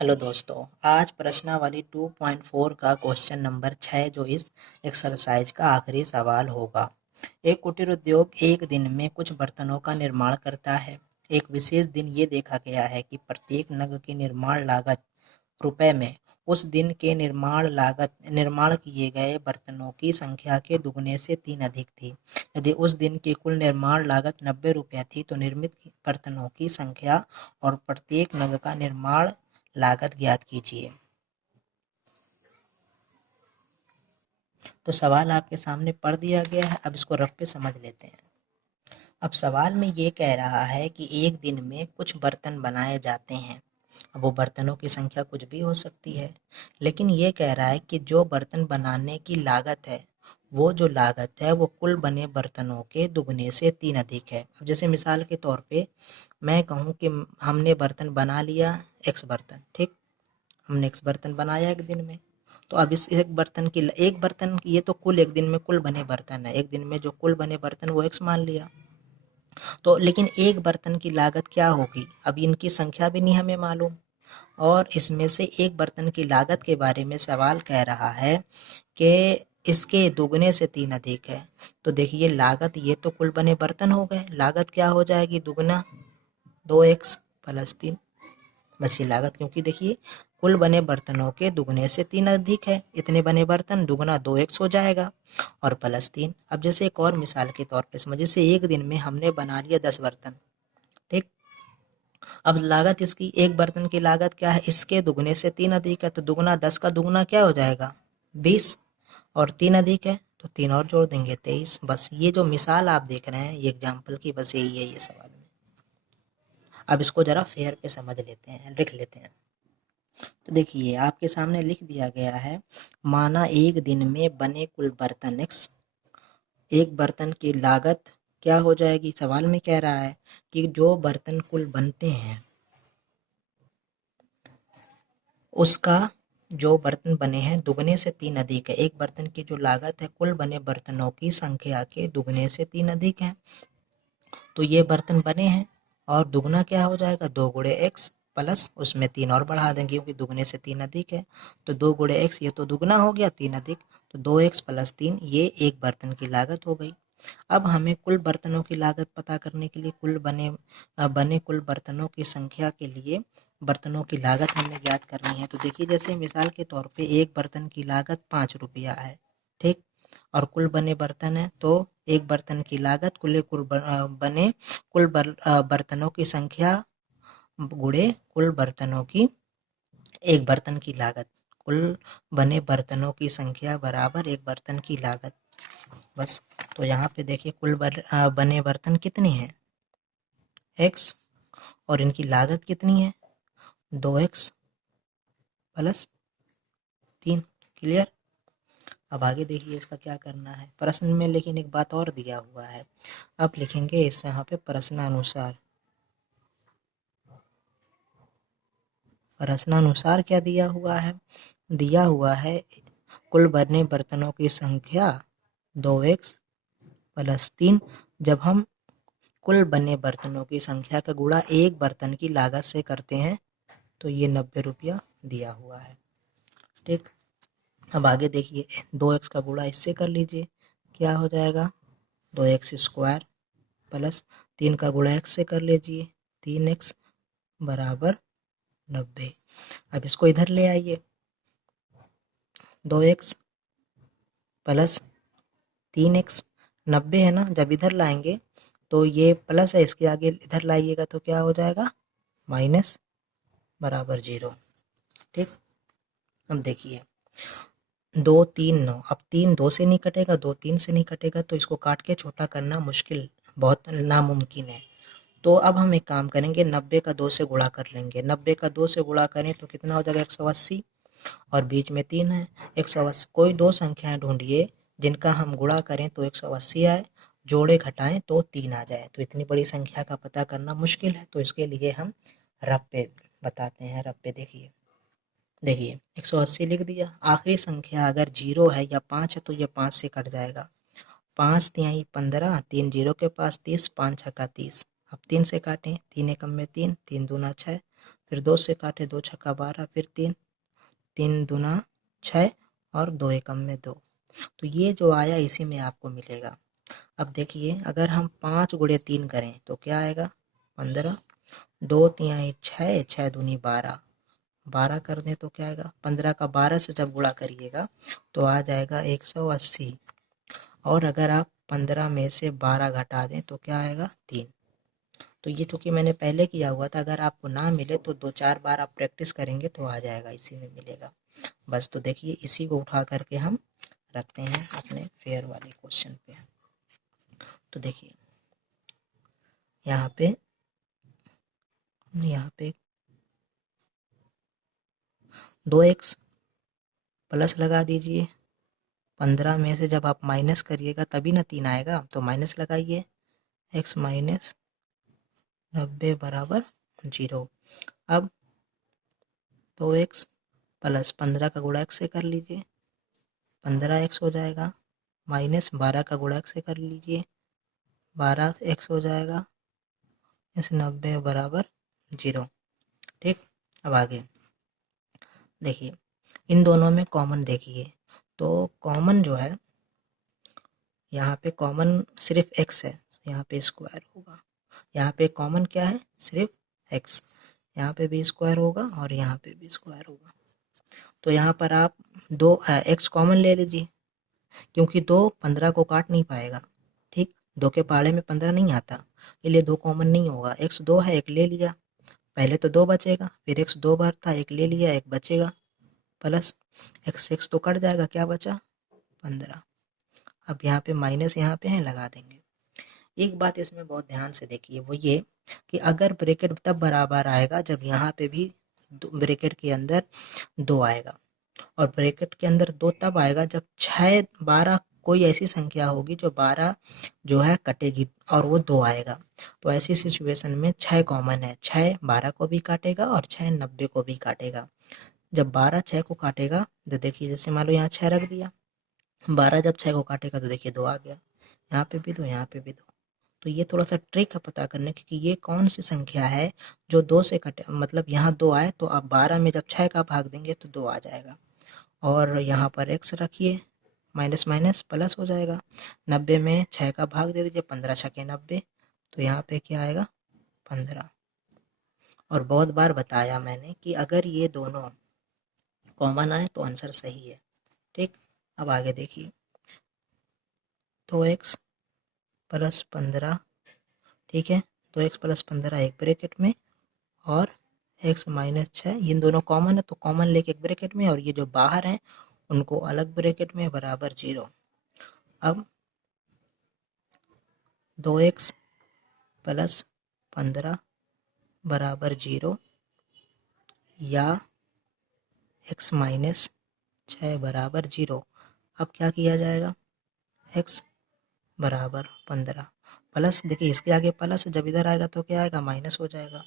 Hello दोस्तों, आज प्रश्नावली 2.4 का क्वेश्चन नंबर 6 जो इस एक्सरसाइज का आखिरी सवाल होगा। एक कुटीर उद्योग एक दिन में कुछ बर्तनों का निर्माण करता है। एक विशेष दिन ये देखा गया है कि प्रत्येक नग की निर्माण लागत रुपए में उस दिन के निर्माण किए गए बर्तनों की संख्या के दुगने से 3 अधिक थी। यदि उस दिन की कुल निर्माण लागत 90 रुपये थी तो निर्मित बर्तनों की संख्या और प्रत्येक नग का निर्माण लागत ज्ञात कीजिए। तो सवाल आपके सामने पढ़ दिया गया है, अब इसको रफ पे समझ लेते हैं। अब सवाल में ये कह रहा है कि एक दिन में कुछ बर्तन बनाए जाते हैं। अब वो बर्तनों की संख्या कुछ भी हो सकती है, लेकिन ये कह रहा है कि जो बर्तन बनाने की लागत है, वो जो लागत है वो कुल बने बर्तनों के दुगने से 3 अधिक है। अब जैसे मिसाल के तौर पे मैं कहूँ कि हमने बर्तन बना लिया एक्स बर्तन, ठीक, हमने एक्स बर्तन बनाया एक दिन में। तो अब इस एक बर्तन ये तो कुल एक दिन में कुल बने बर्तन है, एक दिन में जो कुल बने बर्तन वो एक्स मान लिया। तो लेकिन एक बर्तन की लागत क्या होगी, अब इनकी संख्या भी नहीं हमें मालूम, और इसमें से एक बर्तन की लागत के बारे में सवाल कह रहा है कि इसके दुगने से 3 अधिक है। तो देखिए लागत ये तो कुल बने बर्तन हो गए, लागत क्या हो जाएगी दुगना 2x प्लस 3, बस ये लागत, क्योंकि देखिए कुल बने बर्तनों के दुगने से 3 अधिक है, इतने बने बर्तन दुगना 2x हो जाएगा और प्लस 3। अब जैसे एक और मिसाल के तौर पे समझिए, जैसे एक दिन में हमने बना लिया 10 बर्तन, ठीक। अब लागत इसकी, एक बर्तन की लागत क्या है, इसके दुगने से 3 अधिक है, तो दुगना 10 का दुगना क्या हो जाएगा 20, और 3 अधिक है तो 3 और जोड़ देंगे 23। बस ये जो मिसाल आप देख रहे हैं ये एग्जाम्पल की, बस यही है ये सवाल में। अब इसको जरा फेयर पे समझ लेते हैं, लिख लेते हैं। तो देखिए आपके सामने लिख दिया गया है, माना एक दिन में बने कुल बर्तन x, एक बर्तन की लागत क्या हो जाएगी, सवाल में कह रहा है कि जो बर्तन कुल बनते हैं उसका, जो बर्तन बने हैं दुगने से 3 अधिक है। एक बर्तन की जो लागत है कुल बने बर्तनों की संख्या के दुगने से 3 अधिक है। तो ये बर्तन बने हैं और दुगना क्या हो जाएगा 2 गुणे एक्स प्लस उसमें 3 और बढ़ा देंगे क्योंकि दुगने से 3 अधिक है। तो 2 गुणे एक्स ये तो दुगना हो गया 3 अधिक, तो 2x प्लस 3 ये एक बर्तन की लागत हो गई। अब हमें कुल बर्तनों की लागत पता करने के लिए बने कुल बर्तनों की संख्या के लिए बर्तनों की लागत हमें ज्ञात करनी है। तो देखिए जैसे मिसाल के तौर पे एक बर्तन की लागत 5 रुपया है, ठीक, और कुल बने बर्तन है, तो एक बर्तन की लागत बने बर्तनों की संख्या गुणे कुल बर्तनों की, एक बर्तन की लागत, कुल बने बर्तनों की संख्या बराबर एक बर्तन की लागत। बस, तो यहाँ पे देखिए बने बर्तन कितने हैं x, और इनकी लागत कितनी है 2x प्लस 3। क्लियर। अब आगे देखिए इसका क्या करना है प्रश्न में, लेकिन एक बात और दिया हुआ है। अब लिखेंगे इस यहाँ पे प्रश्नानुसार क्या दिया हुआ है, दिया हुआ है कुल बने बर्तनों की संख्या 2x प्लस 3, जब हम कुल बने बर्तनों की संख्या का गुणा एक बर्तन की लागत से करते हैं तो ये 90 रुपया दिया हुआ है, ठीक। अब आगे देखिए 2x का गुणा इससे कर लीजिए, क्या हो जाएगा 2x स्क्वायर प्लस 3 का गुणा x से कर लीजिए 3x बराबर 90। अब इसको इधर ले आइए, 2x प्लस 3x 90 है ना, जब इधर लाएंगे तो ये प्लस है, इसके आगे इधर लाइएगा तो क्या हो जाएगा माइनस बराबर 0, ठीक। अब देखिए 2 3 9, अब 3 2 से नहीं कटेगा, 2 3 से नहीं कटेगा, तो इसको काट के छोटा करना मुश्किल, बहुत नामुमकिन है। तो अब हम एक काम करेंगे, 90 का 2 से गुणा कर लेंगे। 90 का 2 से गुणा करें तो कितना हो जाएगा 180, और बीच में 3 है 180। कोई दो संख्याएं ढूंढिए जिनका हम गुणा करें तो 180 आए, जोड़े घटाएं तो 3 आ जाए। तो इतनी बड़ी संख्या का पता करना मुश्किल है, तो इसके लिए हम रफ पे बताते हैं। रफ पे देखिए, देखिए 180 लिख दिया, आखिरी संख्या अगर 0 है या 5 है तो ये 5 से कट जाएगा। 5 तिहाई 15, 3 जीरो के पास 30, 5 छक्का 30। अब 3 से काटें, 3 एकम में 3, 3 दूना 6, फिर 2 से काटे, 2 छक्का 12, फिर 3, 3 दूना 6 और 2 एकम में 2। तो ये जो आया इसी में आपको मिलेगा। अब देखिए अगर हम 5 गुणे 3 करें तो क्या आएगा 15, 2 तिहाई 6, 6 दूनी 12, 12 कर दें तो क्या आएगा 15 का 12 से जब गुणा करिएगा तो आ जाएगा 180। और अगर आप 15 में से 12 घटा दें तो क्या आएगा 3। तो ये चूंकि मैंने पहले किया हुआ था, अगर आपको ना मिले तो 2-4 बार आप प्रैक्टिस करेंगे तो आ जाएगा, इसी में मिलेगा बस। तो देखिए इसी को उठा करके हम रखते हैं अपने फेयर वाले क्वेश्चन पे। तो देखिए यहाँ पे 2x प्लस लगा दीजिए, 15 में से जब आप माइनस करिएगा तभी ना 3 आएगा, तो माइनस लगाइए, x माइनस 90 बराबर 0। अब 2x प्लस 15 का गुणा x से कर लीजिए, 15x हो जाएगा, माइनस 12 का गुणा x से कर लीजिए, 12x हो जाएगा, इस 90 बराबर 0। ठीक, अब आगे देखिए इन दोनों में कॉमन देखिए, तो कॉमन जो है यहाँ पे कॉमन सिर्फ x है, यहाँ पे स्क्वायर होगा। यहाँ पे कॉमन क्या है सिर्फ x, यहाँ पे भी स्क्वायर होगा और यहाँ पे भी स्क्वायर होगा। तो यहाँ पर आप दो x कॉमन ले लीजिए, क्योंकि 2 15 को काट नहीं पाएगा। ठीक, 2 के पहाड़े में 15 नहीं आता, इसलिए 2 कॉमन नहीं होगा। x 2 है, 1 ले लिया, पहले तो 2 बचेगा, फिर x 2 बार था, 1 ले लिया, 1 बचेगा, प्लस x तो कट जाएगा, क्या बचा 15। अब यहाँ पे माइनस यहाँ पे है, लगा देंगे। एक बात इसमें बहुत ध्यान से देखिए, वो ये कि अगर ब्रैकेट तब बराबर आएगा जब यहाँ पे भी ब्रैकेट के अंदर 2 आएगा, और ब्रैकेट के अंदर 2 तब आएगा जब 6 12 कोई ऐसी संख्या होगी जो 12 जो है कटेगी और वो 2 आएगा। तो ऐसी सिचुएशन में 6 कॉमन है, 6 12 को भी काटेगा और 6 90 को भी काटेगा। जब 12 6 को काटेगा तो देखिए जैसे मान लो यहाँ 6 रख दिया, 12 जब 6 को काटेगा तो देखिए 2 आ गया, यहाँ पे भी 2, यहाँ पे भी 2। तो ये थोड़ा सा ट्रिक है पता करने की कि ये कौन सी संख्या है जो 2 से कटे, मतलब यहाँ 2 आए तो आप 12 में जब 6 का भाग देंगे तो 2 आ जाएगा। और यहाँ पर x रखिए, माइनस माइनस प्लस हो जाएगा, 90 में 6 का भाग दे दीजिए, 15 छके 90, तो यहाँ पे क्या आएगा 15। और बहुत बार बताया मैंने कि अगर ये दोनों कॉमन आए तो आंसर सही है। ठीक, अब आगे देखिए 2x प्लस 15, ठीक है, 2x प्लस 15 एक ब्रैकेट में और x माइनस 6, इन दोनों कॉमन है तो कॉमन लेके एक ब्रैकेट में, और ये जो बाहर है उनको अलग ब्रैकेट में, बराबर 0। अब 2x प्लस 15 बराबर 0 या x माइनस 6 बराबर 0। अब क्या किया जाएगा, x बराबर 15 प्लस, देखिए इसके आगे प्लस, जब इधर आएगा तो क्या आएगा माइनस हो जाएगा।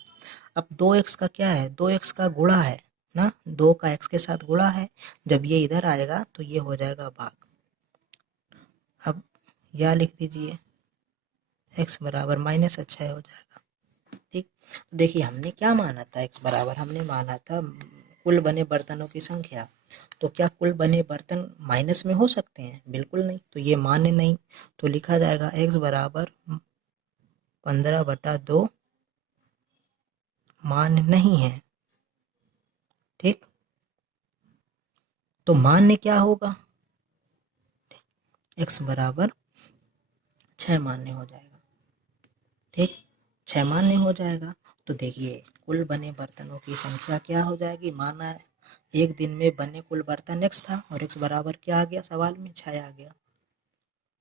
अब 2x का क्या है, 2x का गुणा है ना, 2 का x के साथ गुणा है, जब ये इधर आएगा तो ये हो जाएगा भाग। अब या लिख दीजिए x बराबर माइनस 6 हो जाएगा। ठीक, तो देखिए हमने क्या माना था, x बराबर हमने माना था कुल बने बर्तनों की संख्या। तो क्या कुल बने बर्तन माइनस में हो सकते हैं, बिल्कुल नहीं, तो ये मान्य नहीं। तो लिखा जाएगा x बराबर 15/2 मान्य नहीं है। ठीक, तो मान्य क्या होगा, x बराबर 6 मान्य हो जाएगा। ठीक, 6 मान्य हो जाएगा। तो देखिए कुल बने बर्तनों की संख्या क्या हो जाएगी, माना है एक दिन में बने कुल बर्तन x था, और x बराबर क्या आ गया सवाल में 6 आ गया।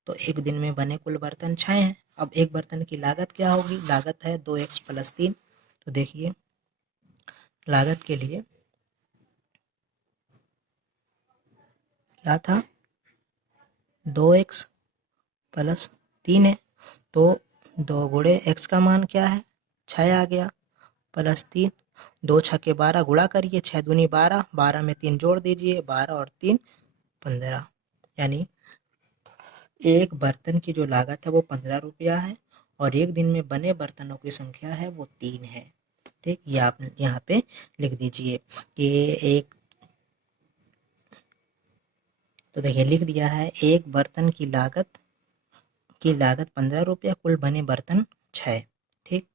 तो एक दिन में बने कुल बर्तन 6 हैं। अब एक बर्तन की लागत क्या होगी, लागत है 2x प्लस 3। तो देखिए लागत के लिए क्या था, 2x प्लस 3 है, तो 2 गुणे x का मान क्या है 6 आ गया, प्लस 3, 2 छके 12 गुणा करिए, 6 दूनी 12, 12 में 3 जोड़ दीजिए, 12 और 3 15, यानी एक बर्तन की जो लागत है वो 15 रुपया है, और एक दिन में बने बर्तनों की संख्या है वो 3 है। ठीक, ये आप यहाँ पे लिख दीजिए कि एक, तो देखिए लिख दिया है, एक बर्तन की लागत 15 रुपया, कुल बने बर्तन 6। ठीक,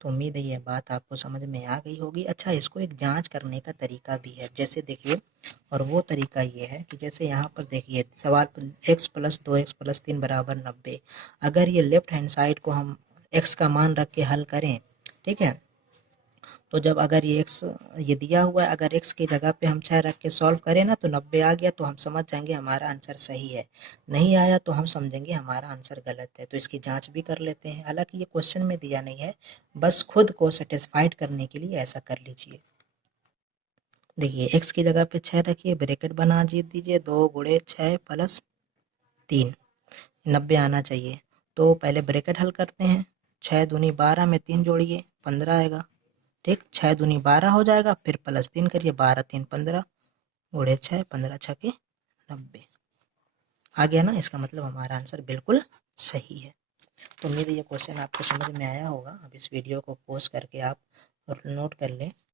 तो उम्मीद है ये बात आपको समझ में आ गई होगी। अच्छा, इसको एक जांच करने का तरीका भी है, जैसे देखिए, और वो तरीका ये है कि जैसे यहाँ पर देखिए सवाल x प्लस 2x प्लस 3 बराबर 90, अगर ये लेफ्ट हैंड साइड को हम x का मान रख के हल करें, ठीक है, तो जब अगर ये x ये दिया हुआ है, अगर x की जगह पे हम 6 रख के सॉल्व करें ना, तो 90 आ गया, तो हम समझ जाएंगे हमारा आंसर सही है। नहीं आया तो हम समझेंगे हमारा आंसर गलत है। तो इसकी जांच भी कर लेते हैं, हालांकि ये क्वेश्चन में दिया नहीं है, बस खुद को सेटिस्फाइड करने के लिए ऐसा कर लीजिए। देखिए x की जगह पे 6 रखिए, ब्रैकेट बना दीजिए, 2 गुणे 6 प्लस 3, 90 आना चाहिए। तो पहले ब्रैकेट हल करते हैं, 6 दूनी 12 में 3 जोड़िए 15 आएगा। ठीक, 6 दूनी 12 हो जाएगा, फिर प्लस 3 करिए, 12 3 15 गुणे 6, 15 छके 90 आ गया ना। इसका मतलब हमारा आंसर बिल्कुल सही है। तो उम्मीद है ये क्वेश्चन आपको समझ में आया होगा। अब इस वीडियो को पॉज करके आप नोट कर लें